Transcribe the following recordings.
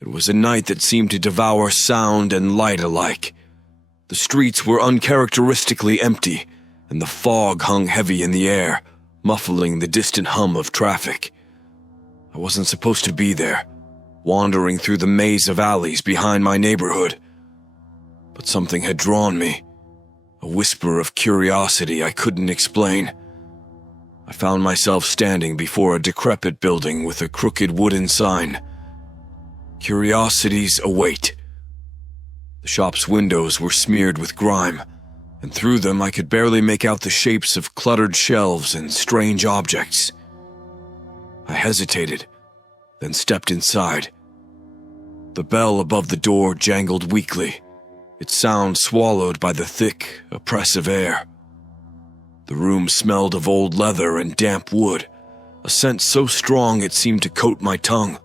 It was a night that seemed to devour sound and light alike. The streets were uncharacteristically empty, and the fog hung heavy in the air, muffling the distant hum of traffic. I wasn't supposed to be there, wandering through the maze of alleys behind my neighborhood. But something had drawn me, a whisper of curiosity I couldn't explain. I found myself standing before a decrepit building with a crooked wooden sign. Curiosities await. The shop's windows were smeared with grime, and through them I could barely make out the shapes of cluttered shelves and strange objects. I hesitated, then stepped inside. The bell above the door jangled weakly, its sound swallowed by the thick, oppressive air. The room smelled of old leather and damp wood, a scent so strong it seemed to coat my tongue.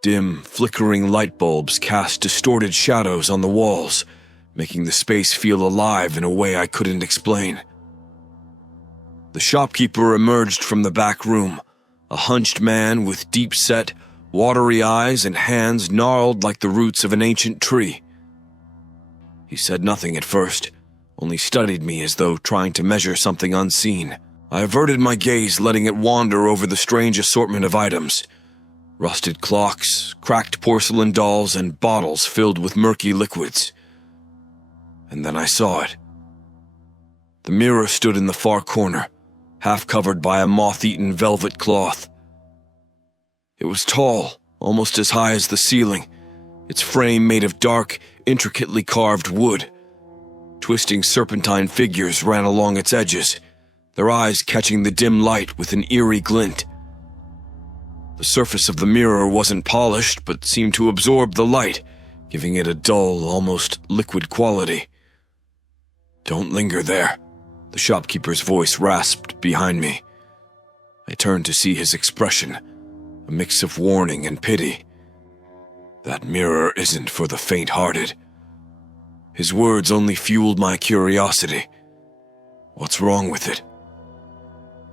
Dim, flickering light bulbs cast distorted shadows on the walls, making the space feel alive in a way I couldn't explain. The shopkeeper emerged from the back room, a hunched man with deep-set, watery eyes and hands gnarled like the roots of an ancient tree. He said nothing at first, only studied me as though trying to measure something unseen. I averted my gaze, letting it wander over the strange assortment of items. Rusted clocks, cracked porcelain dolls, and bottles filled with murky liquids. And then I saw it. The mirror stood in the far corner, half covered by a moth-eaten velvet cloth. It was tall, almost as high as the ceiling, its frame made of dark, intricately carved wood. Twisting serpentine figures ran along its edges, their eyes catching the dim light with an eerie glint. The surface of the mirror wasn't polished, but seemed to absorb the light, giving it a dull, almost liquid quality. "Don't linger there," the shopkeeper's voice rasped behind me. I turned to see his expression, a mix of warning and pity. "That mirror isn't for the faint-hearted." His words only fueled my curiosity. "What's wrong with it?"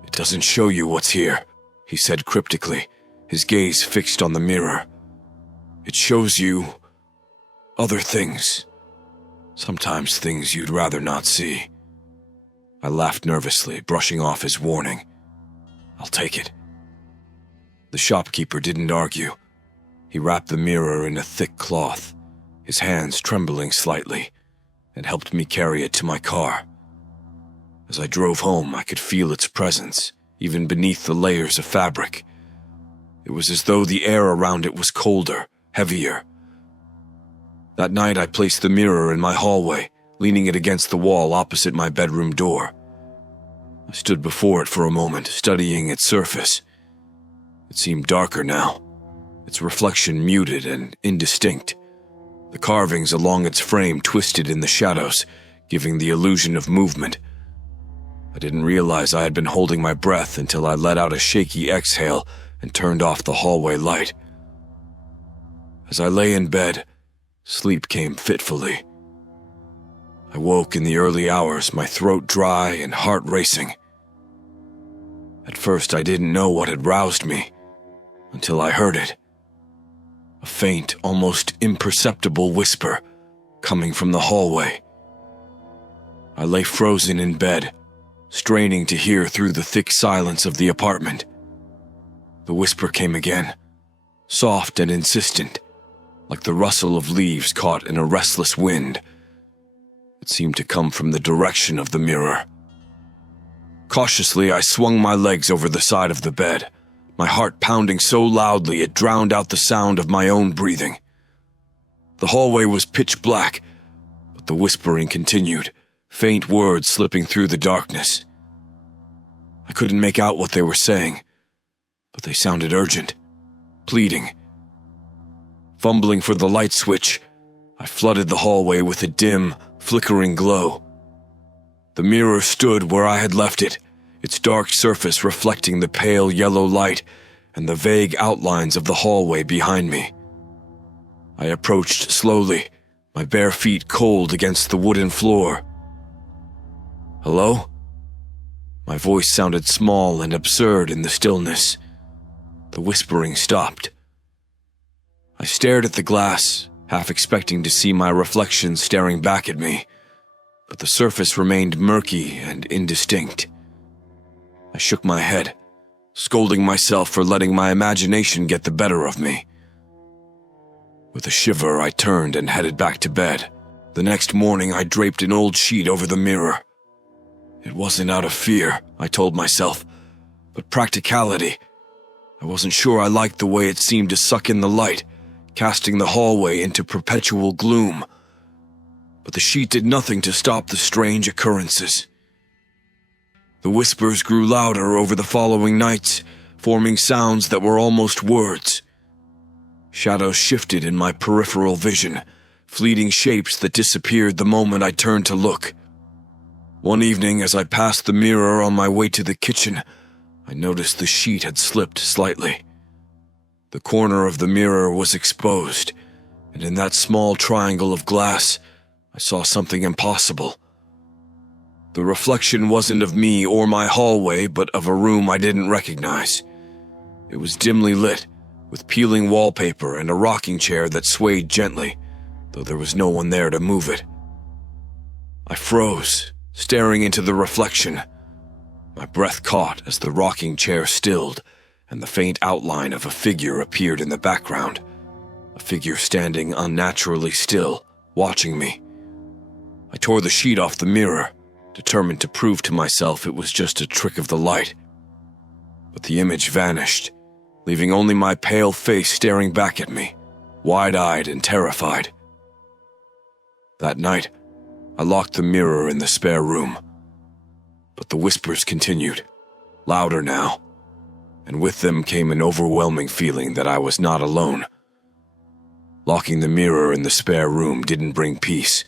"It doesn't show you what's here," he said cryptically, his gaze fixed on the mirror. "It shows you other things. Sometimes things you'd rather not see." I laughed nervously, brushing off his warning. "I'll take it." The shopkeeper didn't argue. He wrapped the mirror in a thick cloth, his hands trembling slightly, and helped me carry it to my car. As I drove home, I could feel its presence, even beneath the layers of fabric. It was as though the air around it was colder, heavier. That night, I placed the mirror in my hallway, leaning it against the wall opposite my bedroom door. I stood before it for a moment, studying its surface. It seemed darker now, its reflection muted and indistinct. The carvings along its frame twisted in the shadows, giving the illusion of movement. I didn't realize I had been holding my breath until I let out a shaky exhale and turned off the hallway light. As I lay in bed, sleep came fitfully. I woke in the early hours, my throat dry and heart racing. At first, I didn't know what had roused me, until I heard it. A faint, almost imperceptible whisper coming from the hallway. I lay frozen in bed, straining to hear through the thick silence of the apartment. The whisper came again, soft and insistent, like the rustle of leaves caught in a restless wind. It seemed to come from the direction of the mirror. Cautiously, I swung my legs over the side of the bed, my heart pounding so loudly it drowned out the sound of my own breathing. The hallway was pitch black, but the whispering continued, faint words slipping through the darkness. I couldn't make out what they were saying, but they sounded urgent, pleading. Fumbling for the light switch, I flooded the hallway with a dim, flickering glow. The mirror stood where I had left it, its dark surface reflecting the pale yellow light and the vague outlines of the hallway behind me. I approached slowly, my bare feet cold against the wooden floor. "Hello?" My voice sounded small and absurd in the stillness. The whispering stopped. I stared at the glass, half expecting to see my reflection staring back at me, but the surface remained murky and indistinct. I shook my head, scolding myself for letting my imagination get the better of me. With a shiver, I turned and headed back to bed. The next morning, I draped an old sheet over the mirror. It wasn't out of fear, I told myself, but practicality. I wasn't sure I liked the way it seemed to suck in the light, casting the hallway into perpetual gloom. But the sheet did nothing to stop the strange occurrences. The whispers grew louder over the following nights, forming sounds that were almost words. Shadows shifted in my peripheral vision, fleeting shapes that disappeared the moment I turned to look. One evening, as I passed the mirror on my way to the kitchen, I noticed the sheet had slipped slightly. The corner of the mirror was exposed, and in that small triangle of glass, I saw something impossible. The reflection wasn't of me or my hallway, but of a room I didn't recognize. It was dimly lit, with peeling wallpaper and a rocking chair that swayed gently, though there was no one there to move it. I froze, staring into the reflection. My breath caught as the rocking chair stilled, and the faint outline of a figure appeared in the background. A figure standing unnaturally still, watching me. I tore the sheet off the mirror, determined to prove to myself it was just a trick of the light. But the image vanished, leaving only my pale face staring back at me, wide-eyed and terrified. That night, I locked the mirror in the spare room. But the whispers continued, louder now, and with them came an overwhelming feeling that I was not alone. Locking the mirror in the spare room didn't bring peace.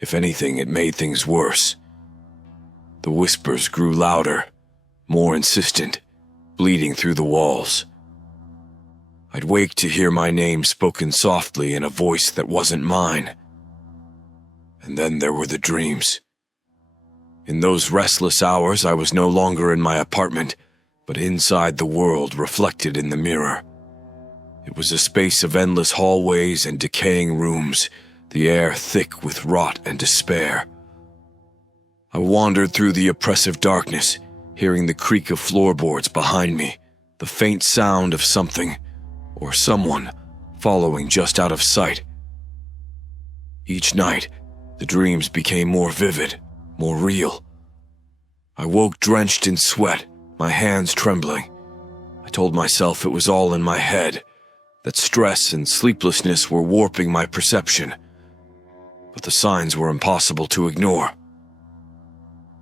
If anything, it made things worse. The whispers grew louder, more insistent, bleeding through the walls. I'd wake to hear my name spoken softly in a voice that wasn't mine. And then there were the dreams. In those restless hours, I was no longer in my apartment, but inside the world reflected in the mirror. It was a space of endless hallways and decaying rooms, the air thick with rot and despair. I wandered through the oppressive darkness, hearing the creak of floorboards behind me, the faint sound of something, or someone, following just out of sight. Each night, the dreams became more vivid, more real. I woke drenched in sweat, my hands trembling. I told myself it was all in my head, that stress and sleeplessness were warping my perception. But the signs were impossible to ignore.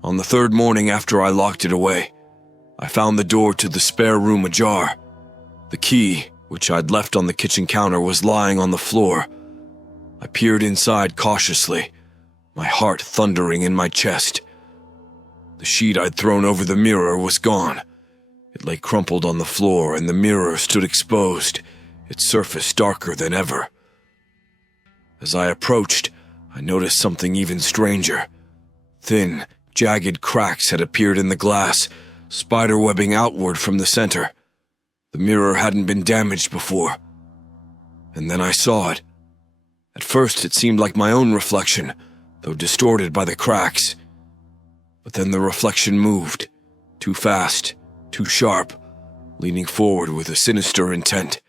On the third morning after I locked it away, I found the door to the spare room ajar. The key, which I'd left on the kitchen counter, was lying on the floor. I peered inside cautiously, my heart thundering in my chest. The sheet I'd thrown over the mirror was gone. It lay crumpled on the floor, and the mirror stood exposed, its surface darker than ever. As I approached, I noticed something even stranger. Thin, jagged cracks had appeared in the glass, spiderwebbing outward from the center. The mirror hadn't been damaged before. And then I saw it. At first it seemed like my own reflection, though distorted by the cracks. But then the reflection moved, too fast, too sharp, leaning forward with a sinister intent.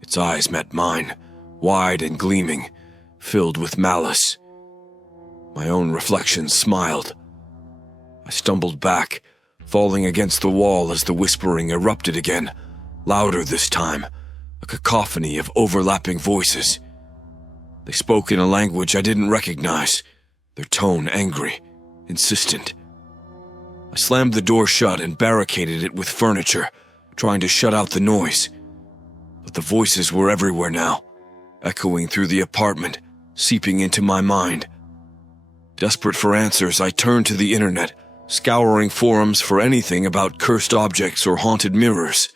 Its eyes met mine, wide and gleaming, filled with malice. My own reflection smiled. I stumbled back, falling against the wall as the whispering erupted again, louder this time, a cacophony of overlapping voices. They spoke in a language I didn't recognize, their tone angry, insistent. I slammed the door shut and barricaded it with furniture, trying to shut out the noise. But the voices were everywhere now, echoing through the apartment, seeping into my mind. Desperate for answers, I turned to the internet, scouring forums for anything about cursed objects or haunted mirrors.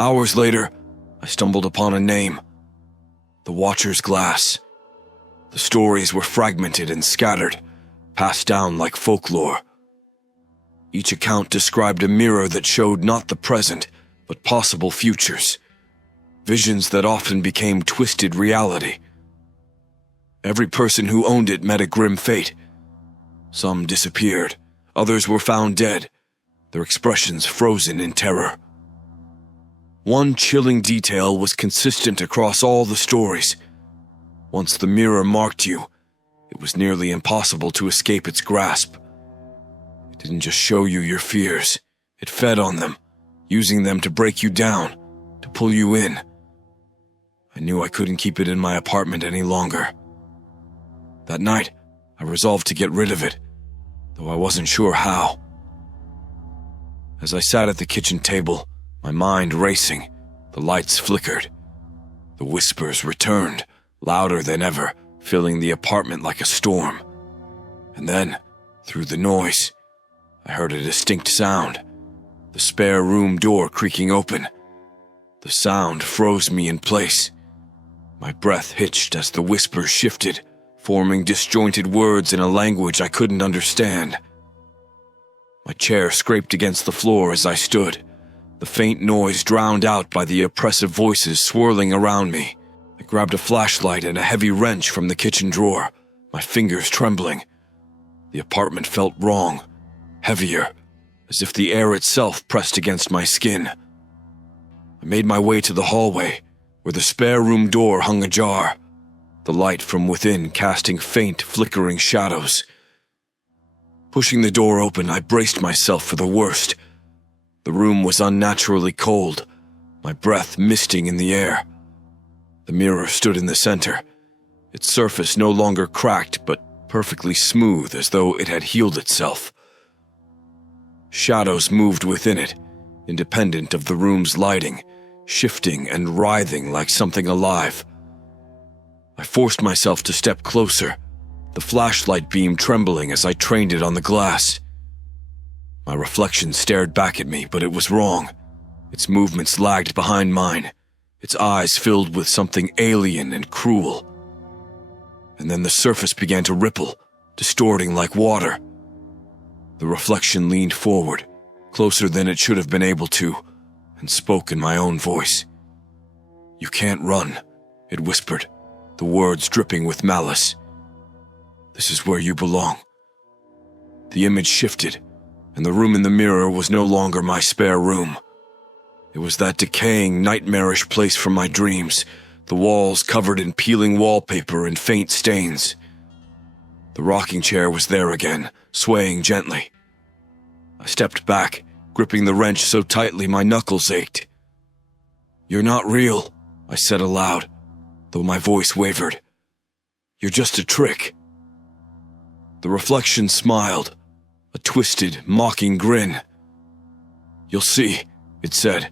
Hours later, I stumbled upon a name: The Watcher's Glass. The stories were fragmented and scattered, passed down like folklore. Each account described a mirror that showed not the present, but possible futures. visions that often became twisted reality. Every person who owned it met a grim fate. Some disappeared, others were found dead, their expressions frozen in terror. One chilling detail was consistent across all the stories. Once the mirror marked you, it was nearly impossible to escape its grasp. It didn't just show you your fears, it fed on them, using them to break you down, to pull you in. I knew I couldn't keep it in my apartment any longer. That night, I resolved to get rid of it, though I wasn't sure how. As I sat at the kitchen table, my mind racing, the lights flickered. The whispers returned, louder than ever, filling the apartment like a storm. And then, through the noise, I heard a distinct sound, the spare room door creaking open. The sound froze me in place. My breath hitched as the whispers shifted, forming disjointed words in a language I couldn't understand. My chair scraped against the floor as I stood, the faint noise drowned out by the oppressive voices swirling around me. I grabbed a flashlight and a heavy wrench from the kitchen drawer, my fingers trembling. The apartment felt wrong, heavier, as if the air itself pressed against my skin. I made my way to the hallway, where the spare room door hung ajar, the light from within casting faint, flickering shadows. Pushing the door open, I braced myself for the worst. The room was unnaturally cold, my breath misting in the air. The mirror stood in the center, its surface no longer cracked but perfectly smooth as though it had healed itself. Shadows moved within it, independent of the room's lighting, shifting and writhing like something alive. I forced myself to step closer, the flashlight beam trembling as I trained it on the glass. My reflection stared back at me, but it was wrong. Its movements lagged behind mine, its eyes filled with something alien and cruel. And then the surface began to ripple, distorting like water. The reflection leaned forward, closer than it should have been able to, and spoke in my own voice. "You can't run," it whispered, the words dripping with malice. "This is where you belong." The image shifted, and the room in the mirror was no longer my spare room. It was that decaying, nightmarish place from my dreams, the walls covered in peeling wallpaper and faint stains. The rocking chair was there again, swaying gently. I stepped back, gripping the wrench so tightly my knuckles ached. "You're not real," I said aloud, though my voice wavered. "You're just a trick." The reflection smiled, a twisted, mocking grin. "You'll see," it said,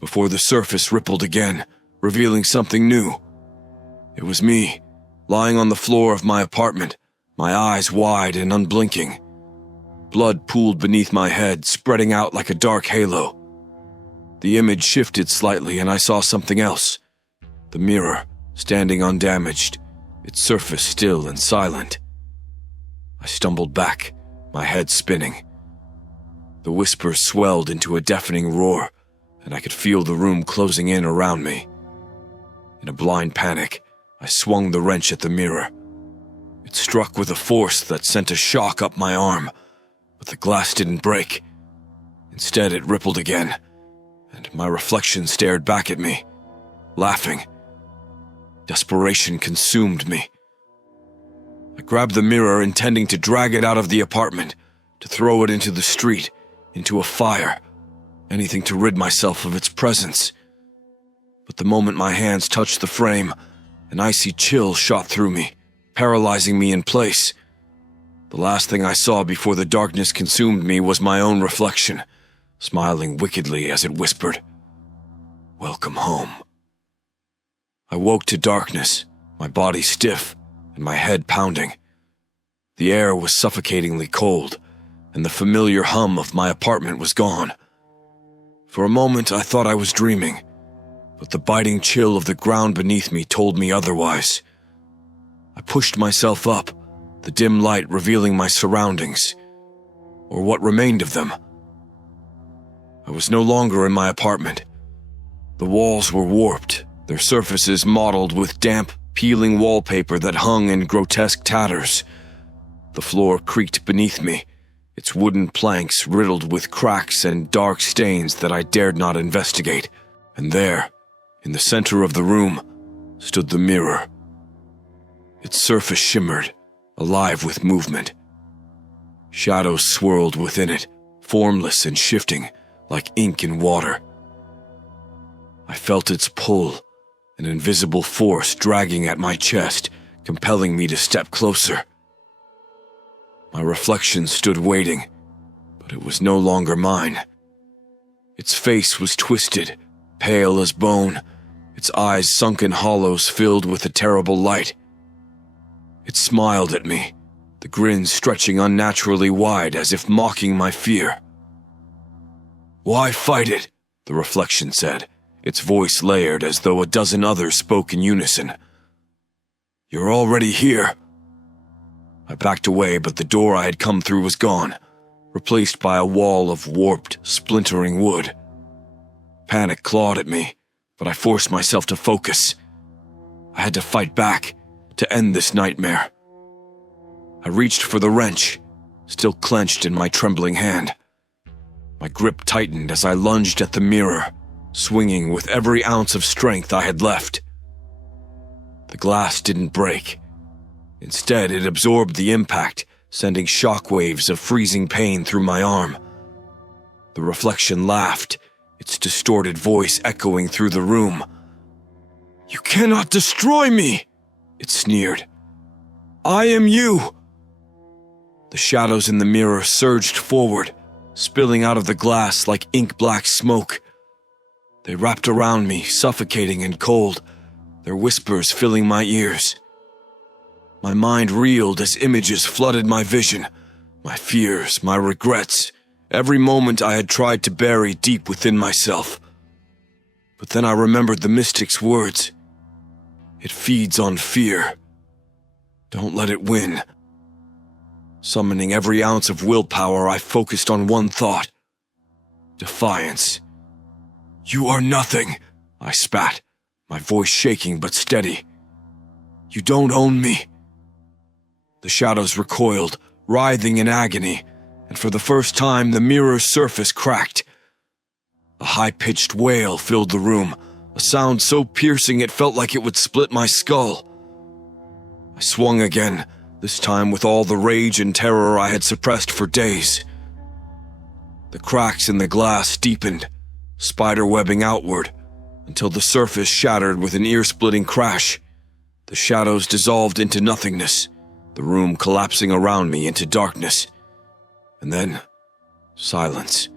before the surface rippled again, revealing something new. It was me, lying on the floor of my apartment, my eyes wide and unblinking. Blood pooled beneath my head, spreading out like a dark halo. The image shifted slightly and I saw something else. The mirror, standing undamaged, its surface still and silent. I stumbled back, my head spinning. The whispers swelled into a deafening roar, and I could feel the room closing in around me. In a blind panic, I swung the wrench at the mirror. It struck with a force that sent a shock up my arm, but the glass didn't break. Instead, it rippled again, and my reflection stared back at me, laughing. Desperation consumed me. I grabbed the mirror, intending to drag it out of the apartment, to throw it into the street, into a fire, anything to rid myself of its presence. But the moment my hands touched the frame, an icy chill shot through me, paralyzing me in place. The last thing I saw before the darkness consumed me was my own reflection, smiling wickedly as it whispered, "Welcome home." I woke to darkness, my body stiff and my head pounding. The air was suffocatingly cold, and the familiar hum of my apartment was gone. For a moment I thought I was dreaming, but the biting chill of the ground beneath me told me otherwise. I pushed myself up, the dim light revealing my surroundings, or what remained of them. I was no longer in my apartment. The walls were warped, their surfaces mottled with damp, peeling wallpaper that hung in grotesque tatters. The floor creaked beneath me, its wooden planks riddled with cracks and dark stains that I dared not investigate. And there, in the center of the room, stood the mirror. Its surface shimmered, alive with movement. Shadows swirled within it, formless and shifting, like ink in water. I felt its pull, an invisible force dragging at my chest, compelling me to step closer. My reflection stood waiting, but it was no longer mine. Its face was twisted, pale as bone, its eyes sunk in hollows filled with a terrible light. It smiled at me, the grin stretching unnaturally wide as if mocking my fear. "Why fight it?" the reflection said, its voice layered as though a dozen others spoke in unison. "You're already here." I backed away, but the door I had come through was gone, replaced by a wall of warped, splintering wood. Panic clawed at me, but I forced myself to focus. I had to fight back, to end this nightmare. I reached for the wrench, still clenched in my trembling hand. My grip tightened as I lunged at the mirror, swinging with every ounce of strength I had left. The glass didn't break. Instead, it absorbed the impact, sending shockwaves of freezing pain through my arm. The reflection laughed, its distorted voice echoing through the room. "You cannot destroy me!" it sneered. "I am you!" The shadows in the mirror surged forward, spilling out of the glass like ink-black smoke. They wrapped around me, suffocating and cold, their whispers filling my ears. My mind reeled as images flooded my vision, my fears, my regrets, every moment I had tried to bury deep within myself. But then I remembered the mystic's words. It feeds on fear. Don't let it win. Summoning every ounce of willpower, I focused on one thought. Defiance. "You are nothing," I spat, my voice shaking but steady. "You don't own me." The shadows recoiled, writhing in agony, and for the first time the mirror's surface cracked. A high-pitched wail filled the room, a sound so piercing it felt like it would split my skull. I swung again, this time with all the rage and terror I had suppressed for days. The cracks in the glass deepened, spiderwebbing outward, until the surface shattered with an ear-splitting crash. The shadows dissolved into nothingness, the room collapsing around me into darkness. And then, silence.